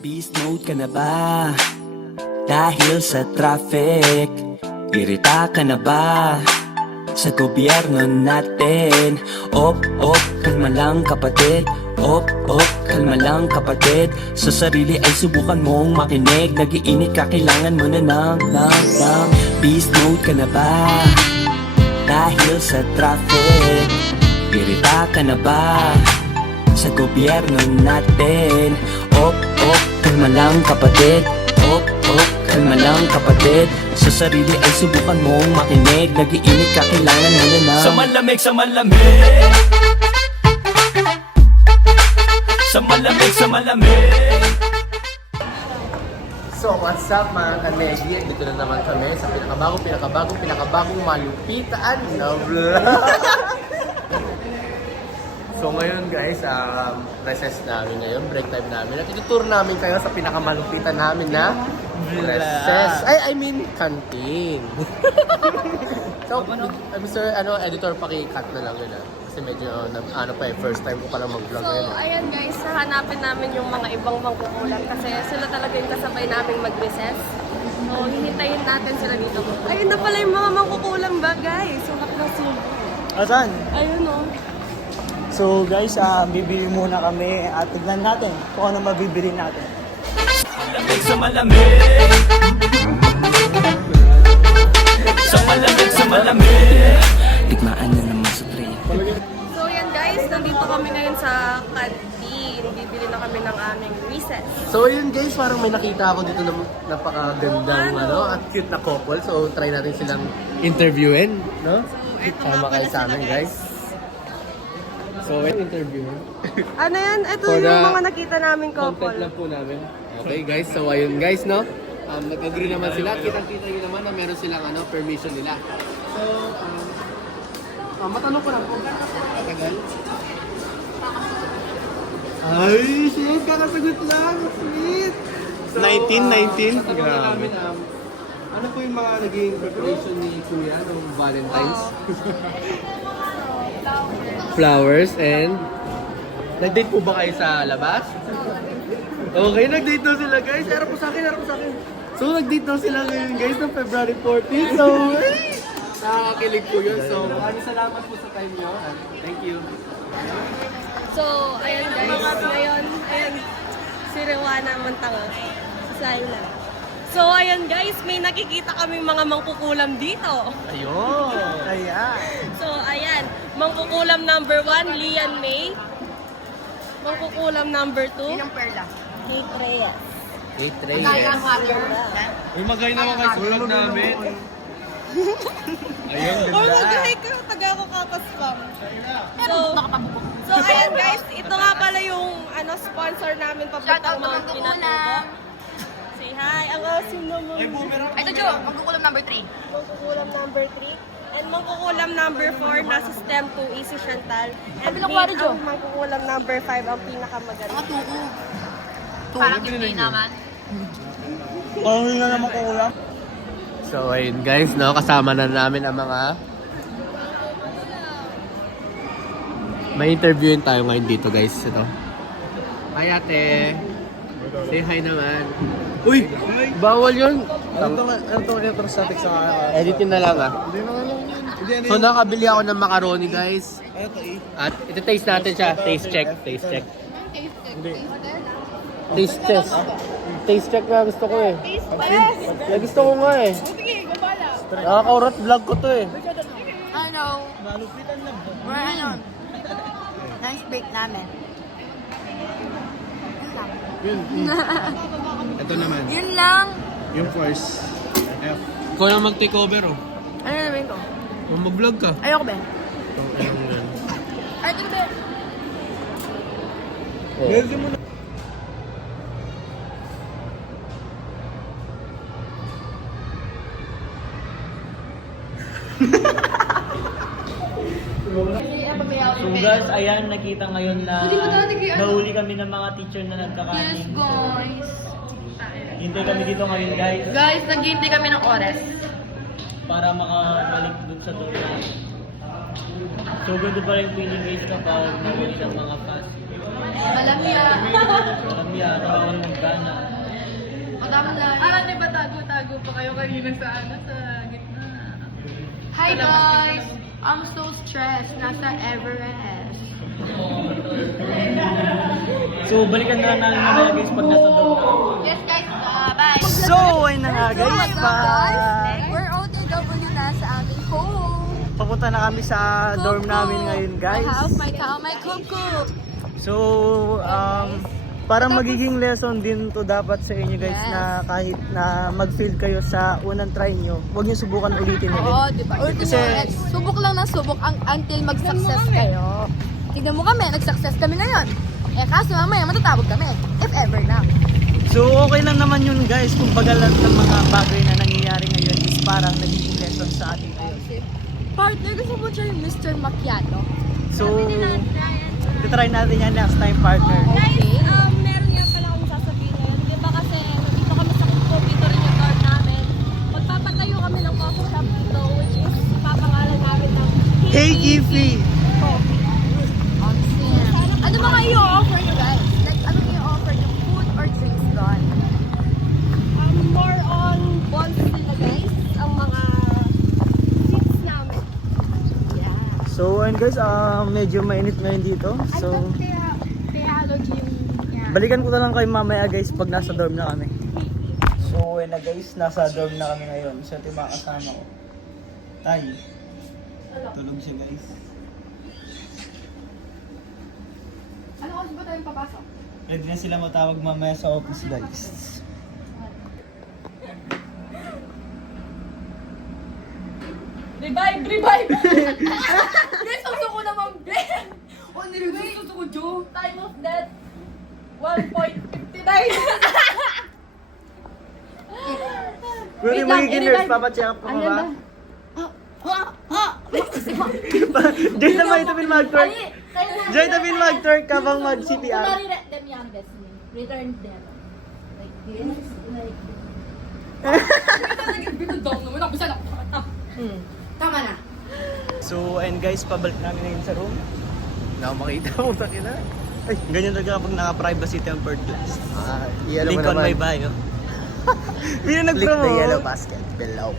Beast mode ka na ba? Dahil sa traffic. Irita ka na ba? Sa gobyerno natin. Op, kalma lang kapatid. Op, kalma lang kapatid. Sa sarili ay subukan mong makinig. Nag-iinit ka, kailangan mo na ng Beast mode ka na ba? Dahil sa traffic. Irita ka na ba? Sa gobyerno natin. Op, kalma lang kapatid. Op, kalma lang kapatid. Sa sarili ay subukan mong makinig. Nag-iinit ka, kailangan mo na ng Sa malamig. Sa malamig. So, what's up mga kanegi? Dito na naman kami sa pinakabagong malupitan na vlog. So ngayon guys, recess namin ngayon, break time namin. At itutour namin kayo sa pinakamalupitan namin na recess. I mean, canteen. So, Mr. Editor, paki-cut na lang yun Kasi medyo, first time ko palang mag-vlog ngayon. So, ayan guys, hahanapin namin yung mga ibang mangkukulam kasi sila talaga yung kasabay namin mag-recess. So, hihintayin natin sila dito. Ayun na pala yung mga mangkukulam ba guys? Yung ng subo. Asan? Ayun o. So guys, bibili muna kami at tignan natin kung ano mabibili natin. Sa malamig. Sa malamig. Tikmaan na naman sa train. So, yan guys, nandito kami ngayon sa canteen. Bibili na kami ng aming recess. So yun guys, parang may nakita ako dito na napakagandang at cute na couple. So try natin silang interviewin, no? Sama kayo sa amin guys. So interview. Ano yan? Ito For yung the mga nakita namin couple. Content lang po namin. Okay guys, so ayun guys, no? Nag-agree naman sila. Kitang-kita nyo naman na meron silang permission nila. So, matanong ko lang po, gano'n po katagal? Ay, shit! Kakasagot lang! Sweet! So, 19? Tatanong na namin, ano po yung mga naging preparation ni Kuya ng Valentine's? Flowers and... Nag-date po ba kayo sa labas? Okay, nag-date daw sila guys. Harap po sa akin. So, nag-date daw sila ngayon guys ng February 14. So, nakakakilig po yun. So, maraming salamat po sa time nyo. Thank you. So, ayan guys, ngayon, si Rewana Montanga, si Saila. So, ayan guys, may nakikita kaming mga mangkukulam dito. Ayun! Ayan. So, ayan, mangkukulam number 1, Lian May. Mangkukulam number 2, Perla. Kate Reyes. Hey, Trey. Uy, magay naman kayo sa vlog namin. Ayun, Oh, ganda. mag-hi ka, taga ako kapaspam. So, ayan guys, ito nga pala yung sponsor namin papuntang Mount Pinatubo. Say hi, ang awesome naman. Ito, Jo, magkukulam number 3. Mangkukulam number 3. And mangkukulam number 4, nasa STEM 2, Easy Chantal. And Kabilang wari, Jo. ang mangkukulam number 5, ang pinakamaganda. Mga tuko. Parang hindi naman. Kung hindi na naman kukulang. So, ayun guys, no? Kasama na namin ang mga... May interviewin tayo ngayon dito guys. Ito. Hi ate. Say hi naman. Uy! Bawal yun! Ano itong static sa Editin na lang Hindi na lang yan. So nakabili ako ng macaroni guys. Ito At iti-taste natin siya. Taste check. Hindi. Taste check. Taste check na gusto ko eh. Gusto ko nga eh. Nakaka-urat vlog ko to eh. Ano? Malupitan na ba? We're lunch break namin. Yun lang. Ito naman, Yun lang. yung first F. Ikaw na mag-take over oh. Ano namin ko? Mag-vlog ka. Ayoko ba? Ayun. Ay, ito ba? So guys, ayan, nakita ngayon na nahuli kami ng mga teacher na nagkakanin. guys. Hintay kami dito ngayon guys Guys, naghihintay kami ng oras. para makabalik dun sa tuloy. So ganito pa rin feeling guys kapag nahuli ng mga fans. Malamya. Malamya, tawag ng gana. Madaming lahat. Ah, di ba tago-tago pa kayo kanina sa ano, sa gitna? Hi guys! I'm so stressed. Nasa Everest. So, balikan na namin mamaya guys pag nasa dorm na. Yes guys, bye! So, ayun na nga guys. We're OTW na sa aming home. Papunta na kami sa dorm namin ngayon guys. My house, my cow, my cuckoo. So, parang magiging lesson din to dapat sa inyo guys Yes. na kahit na mag-fail kayo sa unang try nyo, huwag nyo subukan ulitin ulit. Oo, di ba? Kasi- Subok lang ng subok until mag-success kayo. Tignan mo kami, nag-success kami ngayon. Eh kaso mamaya matatawag kami. If ever lang. So, okay lang naman yun guys kung baga lahat ng mga bagay na nangyayari ngayon is parang nagiging lesson sa atin ngayon. Partner, gusto mo siya yung Mr. Macchiato? So, try natin yan next time partner. Guys, meron nga pala akong sasabihin ngayon. Di ba kasi nandito kami sa Copito rin yung dorm namin. Magpapatayo kami ng coffee shop dito, which is ipapangalan namin ng Hey Giffy! Coffee. Ano mga i-offer nyo guys? Like, ano i-offer nyo? Food or drinks doon? More on balls nila guys, ang mga seats namin. So, and guys, medyo mainit ngayon dito. So, Theology yung yan. balikan ko na lang kayo mamaya guys pag nasa dorm na kami. So, ayun na guys, nasa dorm na kami ngayon. So, ito yung mga kasama ko. Tay. Tulog siya guys. Ano oras ba tayong papasok? Ready na sila matawag mamaya sa office guys. Revive! Revive! Guys, suso ko naman, Ben! O, nilagay suso ko, Joe! Time of death, 1.59. Kung yung magiging nurse, papacheck up ka ba? Joy naman ito bin mag-twerk. Joy ito bin mag-twerk ka bang mag-CPR? them youngest me. Return them. Like this, like binundong naman ako. Bisa lang. Tama na. So, and guys, pabalik namin ngayon sa room. Hindi ako makita mo, takina. Ay, ganyan talaga kapag naka-privacy tempered glass. Yellow Link mo on my naman. bio. Hindi na Click the nag-promote. yellow basket below.